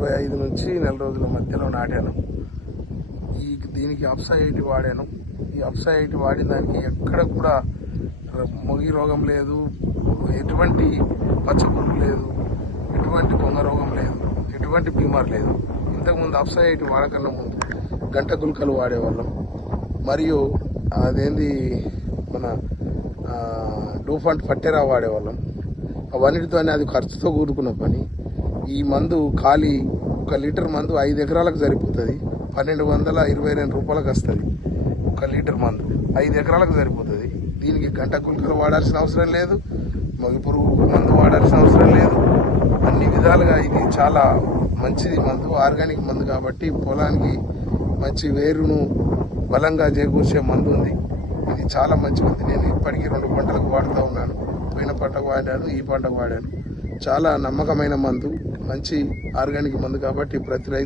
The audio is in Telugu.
25 నుంచి నెల రోజుల మధ్యలో నాటాను. దీనికి అప్సా 80 వాడాను. ఈ అప్సా 80 వాడిన దానికి ఎక్కడ కూడా మొగి రోగం లేదు, ఎటువంటి పచ్చపురుగు లేదు, ఎటువంటి కొంగ రోగం లేదు, ఎటువంటి బీమార్ లేదు. ఇంతకుముందు అప్సా 80 వాడకన్నా ముందు గంట గుల్కలు వాడేవాళ్ళం, మరియు అదేంది మన డూఫంట్ పట్టెరా వాడేవాళ్ళం. అవన్నిటితోనే అది ఖర్చుతో కూడుకున్న పని. ఈ మందు ఖాళీ 1 లీటర్ మందు 5 ఎకరాలకు సరిపోతుంది. 1222 రూపాయలకు వస్తుంది 1 లీటర్ మందు. 5 ఎకరాలకు సరిపోతుంది. దీనికి గంట గుల్కలు వాడాల్సిన అవసరం లేదు, మొగి పురుగు మందు వాడాల్సిన అవసరం లేదు. అన్ని విధాలుగా ఇది చాలా మంచిది మందు, ఆర్గానిక్ మందు కాబట్టి పొలానికి మంచి వేరును బలంగా చేకూర్చే మందు ఉంది. ఇది చాలా మంచి ఉంది. నేను ఇప్పటికీ 2 పంటలకు వాడుతూ ఉన్నాను. పోయిన పంటకు వాడాను, ఈ పంటకు వాడాను. చాలా నమ్మకమైన మందు, మంచి ఆర్గానిక్ మందు కాబట్టి ప్రతి రైతు